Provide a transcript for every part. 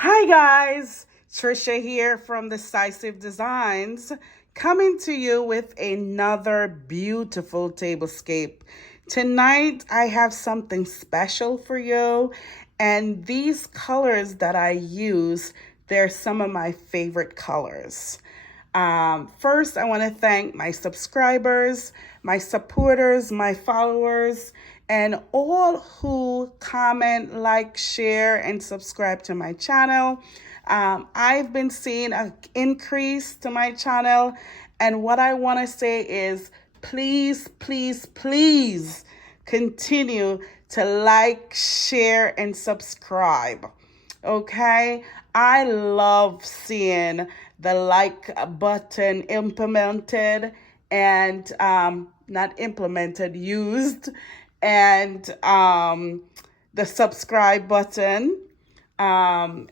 Hi guys, Trisha here from Decisive Designs, coming to you with another beautiful tablescape. Tonight I have something special for you, and these colors that I use, they're some of my favorite colors. First, I want to thank my subscribers, my supporters, my followers, and all who comment, like, share, and subscribe to my channel. I've been seeing an increase to my channel, and what I want to say is please, please, please continue to like, share, and subscribe. Okay, I love seeing the like button implemented and not implemented, used, and the subscribe button,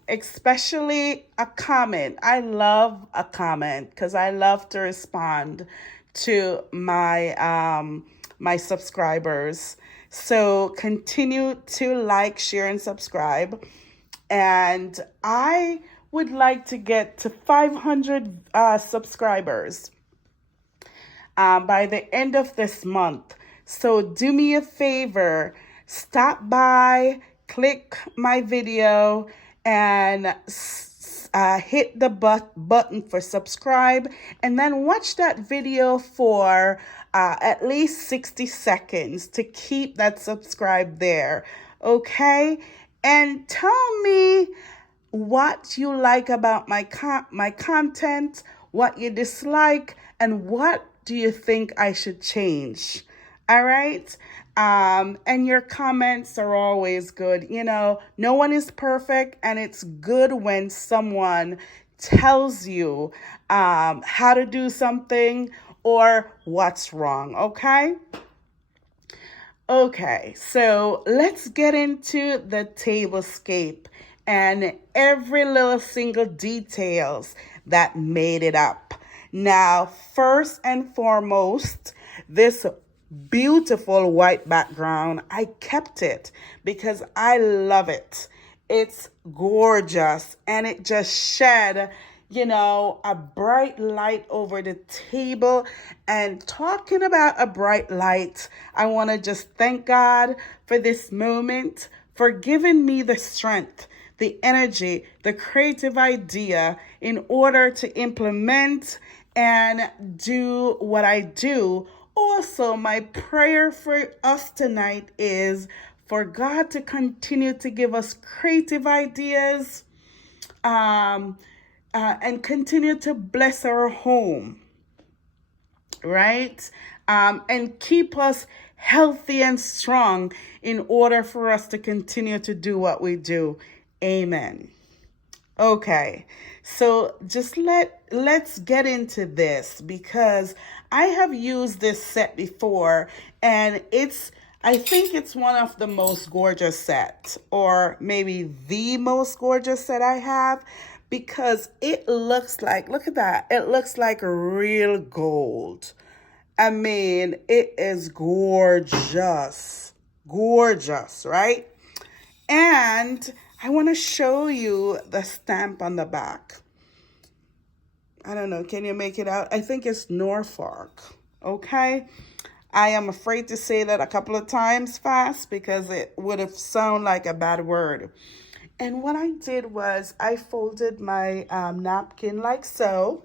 especially a comment. I love a comment because I love to respond to my subscribers. So continue to like, share, and subscribe. And I would like to get to 500 subscribers by the end of this month. So do me a favor, stop by, click my video, and hit the button for subscribe, and then watch that video for at least 60 seconds to keep that subscribe there. Okay? And tell me what you like about my content, what you dislike, and what do you think I should change. All right? And your comments are always good. You know, no one is perfect, and it's good when someone tells you how to do something or what's wrong. Okay? Okay, so let's get into the tablescape and every little single details that made it up. Now, first and foremost, this beautiful white background, I kept it because I love it. It's gorgeous and it just shed, a bright light over the table. And talking about a bright light, I want to just thank God for this moment, for giving me the strength, the energy, the creative idea in order to implement and do what I do. Also, my prayer for us tonight is for God to continue to give us creative ideas, and continue to bless our home, right? And keep us healthy and strong in order for us to continue to do what we do. Amen. Okay, so just let's get into this because I have used this set before, and I think it's one of the most gorgeous sets, or maybe the most gorgeous set I have, because it looks like, look at that, it looks like real gold. I mean, it is gorgeous, gorgeous, right? And I want to show you the stamp on the back. I don't know, can you make it out? I think it's Norfolk, okay? I am afraid to say that a couple of times fast because it would have sounded like a bad word. And what I did was I folded my napkin like so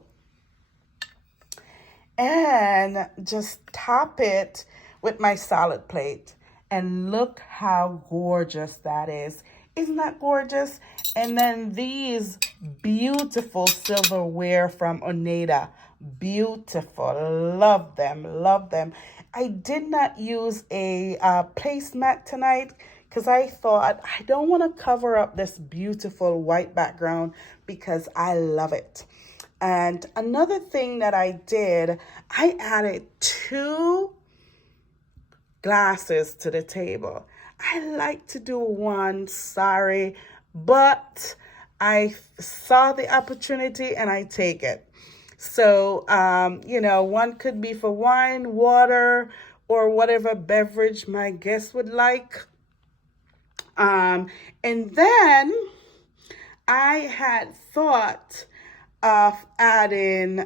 and just top it with my salad plate. And look how gorgeous that is. Isn't that gorgeous? And then these beautiful silverware from Oneida. Beautiful. Love them. Love them. I did not use a placemat tonight because I thought I don't want to cover up this beautiful white background because I love it. And another thing that I did, I added 2 glasses to the table. I like to do one, sorry, but I saw the opportunity and I take it. So, one could be for wine, water, or whatever beverage my guests would like. And then I had thought of adding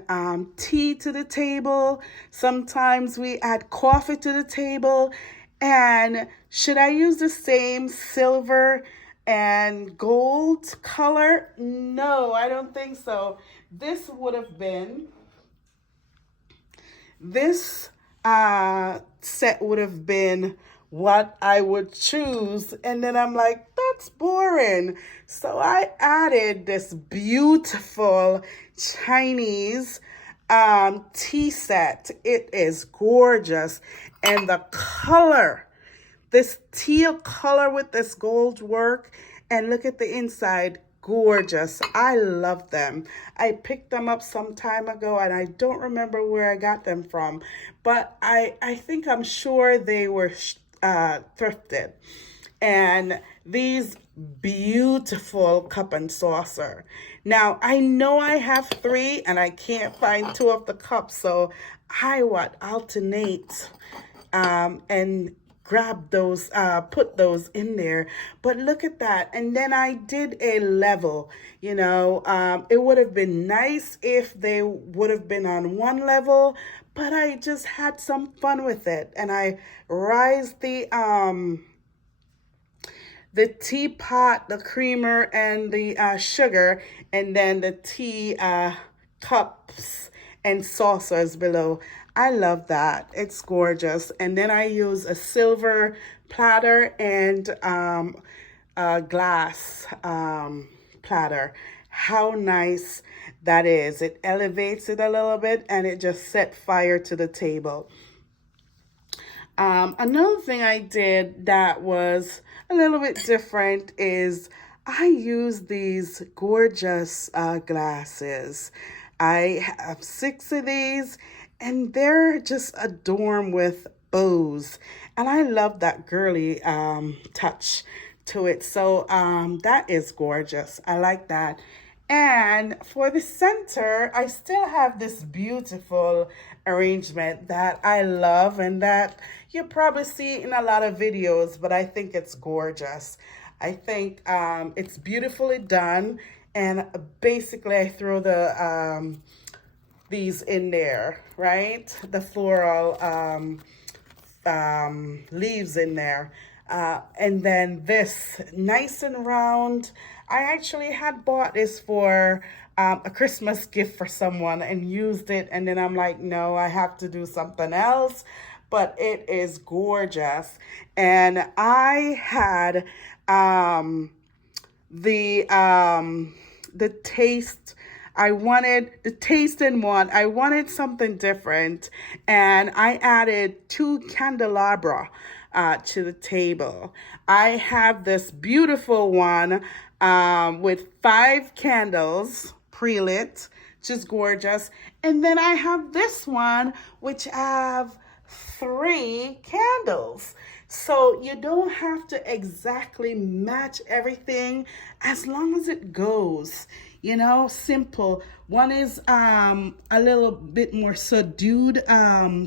tea to the table. Sometimes we add coffee to the table. And should I use the same silver and gold color? No, I don't think so. This would have been this set would have been what I would choose. And then I'm like, that's boring. So I added this beautiful Chinese tea set. It is gorgeous. And the color, this teal color with this gold work, and look at the inside, gorgeous. I love them. I picked them up some time ago and I don't remember where I got them from, but I think I'm sure they were thrifted. And these beautiful cup and saucer. Now, I know I have three and I can't find two of the cups, so I would alternate and grab those, put those in there. But look at that. And then I did a level, it would have been nice if they would have been on one level, but I just had some fun with it. And I raised the teapot, the creamer, and the sugar, and then the tea cups and saucers below. I love that. It's gorgeous. And then I use a silver platter and a glass platter. How nice that is. It elevates it a little bit and it just set fire to the table. Another thing I did that was a little bit different is I use these gorgeous glasses. I have 6 of these and they're just adorned with bows. And I love that girly touch to it. So that is gorgeous. I like that. And for the center, I still have this beautiful arrangement that I love and that you probably see in a lot of videos, but I think it's gorgeous. I think it's beautifully done. And basically I throw these in there, right? The floral leaves in there. And then this nice and round. I actually had bought this for a Christmas gift for someone and used it. And then I'm like, no, I have to do something else. But it is gorgeous. And I had the taste. I wanted the taste in one. I wanted something different. And I added 2 candelabra to the table. I have this beautiful one with 5 candles pre-lit, which is gorgeous. And then I have this one, which have 3 candles. So you don't have to exactly match everything as long as it goes, simple. One is a little bit more subdued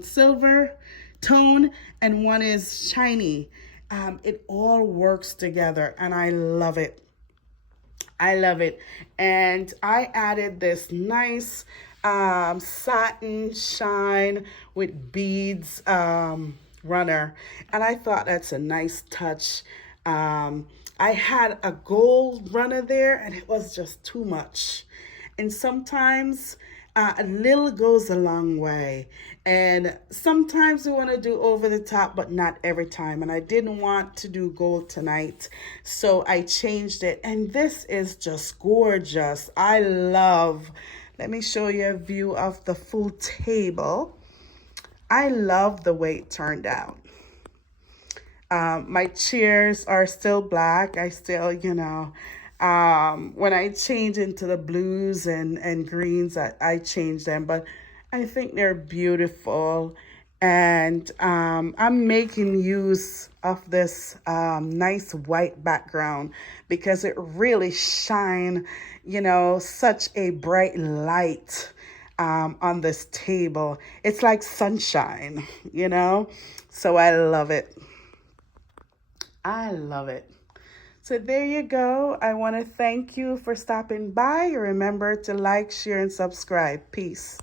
silver tone and one is shiny. It all works together and I love it. I love it. And I added this nice satin shine with beads runner. And I thought that's a nice touch. I had a gold runner there and it was just too much. And sometimes a little goes a long way. And sometimes we want to do over the top, but not every time. And I didn't want to do gold tonight, so I changed it. And this is just gorgeous. I love, let me show you a view of the full table. I love the way it turned out. My chairs are still black. I still, when I change into the blues and greens, I change them, but I think they're beautiful. And I'm making use of this nice white background because it really shine, such a bright light on this table. It's like sunshine, So I love it. I love it. So there you go. I want to thank you for stopping by. Remember to like, share, and subscribe. Peace.